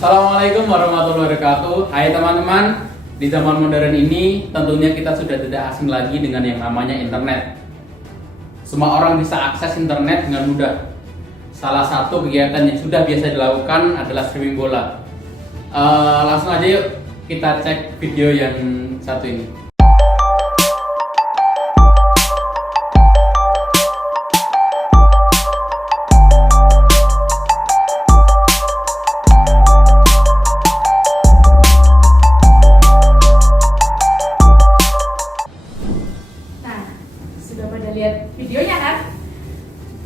Assalamualaikum warahmatullahi wabarakatuh. Hai teman-teman, di zaman modern ini tentunya kita sudah tidak asing lagi dengan yang namanya internet. Semua orang bisa akses internet dengan mudah. Salah satu kegiatan yang sudah biasa dilakukan adalah streaming bola. Langsung aja yuk kita cek video yang satu ini. Sudah pada lihat videonya kan?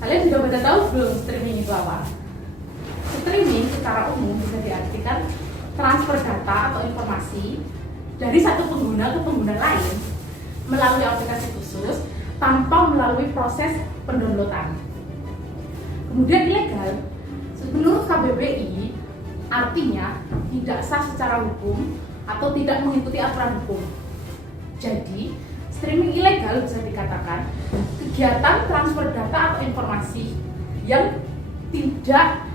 Kalian juga pada tahu belum streaming itu apa? Streaming secara umum bisa diartikan transfer data atau informasi dari satu pengguna ke pengguna lain melalui aplikasi khusus tanpa melalui proses pendownloadan. Kemudian ilegal, menurut KBBI artinya tidak sah secara hukum atau tidak mengikuti aturan hukum. Jadi streaming ilegal bisa dikatakan kegiatan transfer data atau informasi yang tidak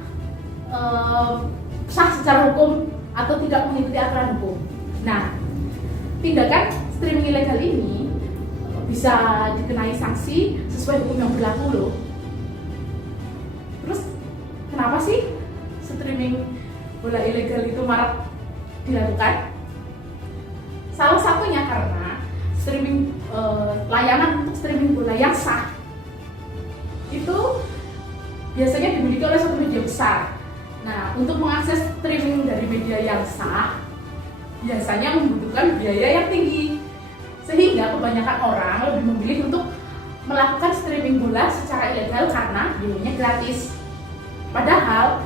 sah secara hukum atau tidak mengikuti aturan hukum. Nah, tindakan streaming ilegal ini bisa dikenai sanksi sesuai hukum yang berlaku loh. Terus kenapa sih streaming bola ilegal itu marak dilakukan? Salah satunya karena streaming layanan untuk streaming bola yang sah itu biasanya dimiliki oleh suatu media besar. Nah, untuk mengakses streaming dari media yang sah biasanya membutuhkan biaya yang tinggi, sehingga kebanyakan orang lebih memilih untuk melakukan streaming bola secara ilegal karena biayanya gratis. Padahal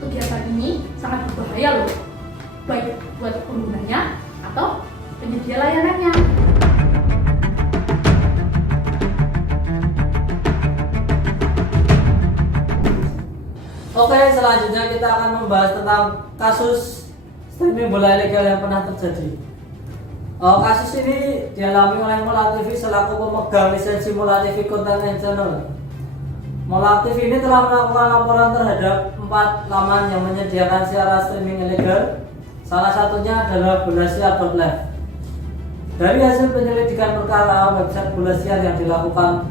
kegiatan ini sangat berbahaya loh, baik buat penggunanya atau penyedia layanannya. Oke, selanjutnya kita akan membahas tentang kasus streaming bola ilegal yang pernah terjadi. Kasus ini dialami oleh Mola TV selaku pemegang lisensi Mola TV Content and Channel. Mola TV ini telah melakukan laporan terhadap 4 laman yang menyediakan siaran streaming ilegal. Salah satunya adalah bolasiar.live. Dari hasil penyelidikan perkara website bolasiar yang dilakukan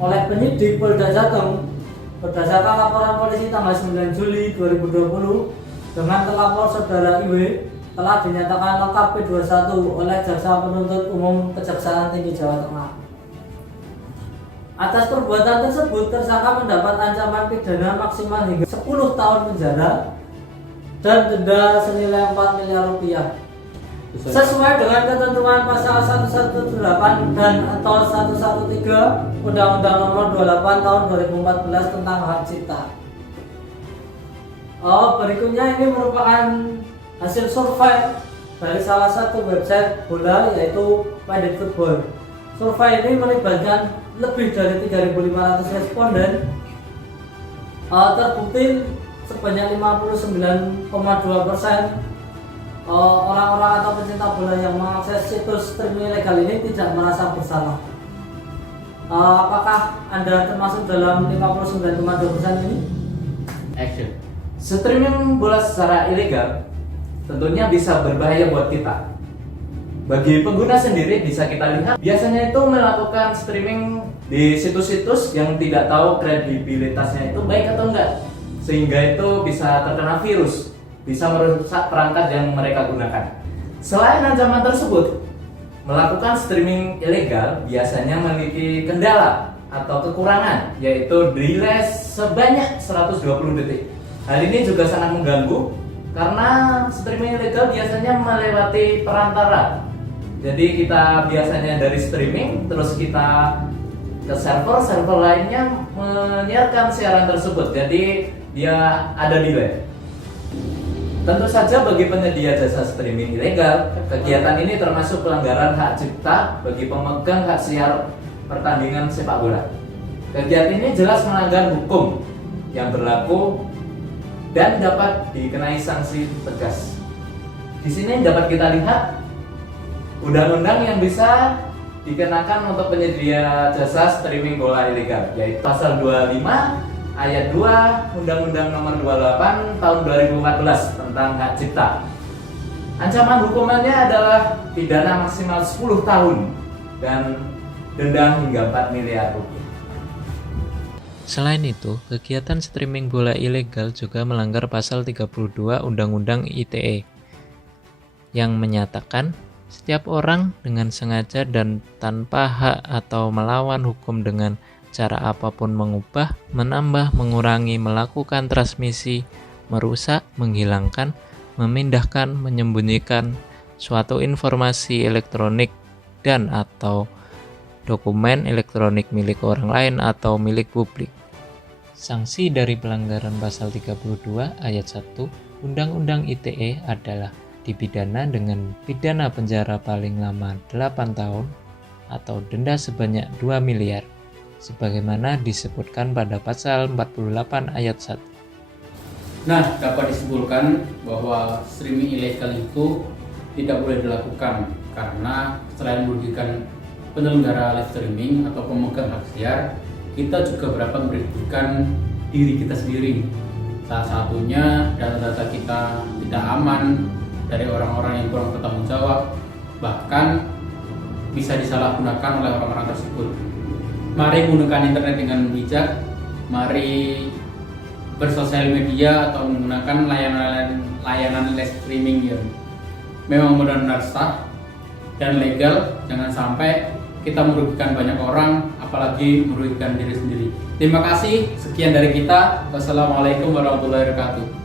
oleh penyidik Polda Jateng berdasarkan laporan polisi tanggal 9 Juli 2020 dengan terlapor saudara IW telah dinyatakan lengkap P21 oleh Jaksa Penuntut Umum Kejaksaan Tinggi Jawa Tengah. Atas perbuatan tersebut tersangka mendapat ancaman pidana maksimal hingga 10 tahun penjara dan denda senilai 4 miliar rupiah. Sesuai dengan ketentuan pasal 118 dan atau 113 Undang-Undang Nomor 28 Tahun 2014 tentang hak cipta. Berikutnya ini merupakan hasil survei dari salah satu website bola yaitu Pandit Football. Survei ini melibatkan lebih dari 3.500 responden. Terbukti sebanyak 59,2% orang-orang atau pecinta bola yang mengakses situs streaming ilegal ini tidak merasa bersalah. Apakah Anda termasuk dalam 59,2% ini? Action. Streaming bola secara ilegal tentunya bisa berbahaya buat kita. Bagi pengguna sendiri bisa kita lihat biasanya itu melakukan streaming di situs-situs yang tidak tahu kredibilitasnya itu baik atau enggak, sehingga itu bisa terkena virus, bisa merusak perangkat yang mereka gunakan. Selain ancaman tersebut, melakukan streaming ilegal biasanya memiliki kendala atau kekurangan, yaitu delay sebanyak 120 detik. Hal ini juga sangat mengganggu karena streaming ilegal biasanya melewati perantara. Jadi kita biasanya dari streaming terus kita ke server lainnya menyiarkan siaran tersebut. Jadi dia ada delay. Tentu saja bagi penyedia jasa streaming ilegal, kegiatan ini termasuk pelanggaran hak cipta bagi pemegang hak siar pertandingan sepak bola. Kegiatan ini jelas melanggar hukum yang berlaku dan dapat dikenai sanksi tegas. Di sini dapat kita lihat undang-undang yang bisa dikenakan untuk penyedia jasa streaming bola ilegal, yaitu pasal 25 ayat 2 Undang-Undang Nomor 28 Tahun 2014 tentang hak cipta. Ancaman hukumannya adalah pidana maksimal 10 tahun dan denda hingga 4 miliar rupiah. Selain itu, kegiatan streaming bola ilegal juga melanggar pasal 32 Undang-Undang ITE yang menyatakan setiap orang dengan sengaja dan tanpa hak atau melawan hukum dengan cara apapun mengubah, menambah, mengurangi, melakukan transmisi, merusak, menghilangkan, memindahkan, menyembunyikan suatu informasi elektronik dan atau dokumen elektronik milik orang lain atau milik publik. Sanksi dari pelanggaran pasal 32 ayat 1 Undang-Undang ITE adalah dipidana dengan pidana penjara paling lama 8 tahun atau denda sebanyak 2 miliar sebagaimana disebutkan pada pasal 48 ayat 1. Nah, dapat disimpulkan bahwa streaming ilegal itu tidak boleh dilakukan karena selain merugikan penyelenggara live streaming atau pemegang hak siar, kita juga berapa merugikan diri kita sendiri. Salah satunya data-data kita tidak aman dari orang-orang yang kurang bertanggung jawab, bahkan bisa disalahgunakan oleh orang-orang tersebut. Mari menggunakan internet dengan bijak, mari bersosial media atau menggunakan layanan live streaming yang memang benar-benar sah dan legal. Jangan sampai kita merugikan banyak orang, apalagi merugikan diri sendiri. Terima kasih, sekian dari kita. Wassalamualaikum warahmatullahi wabarakatuh.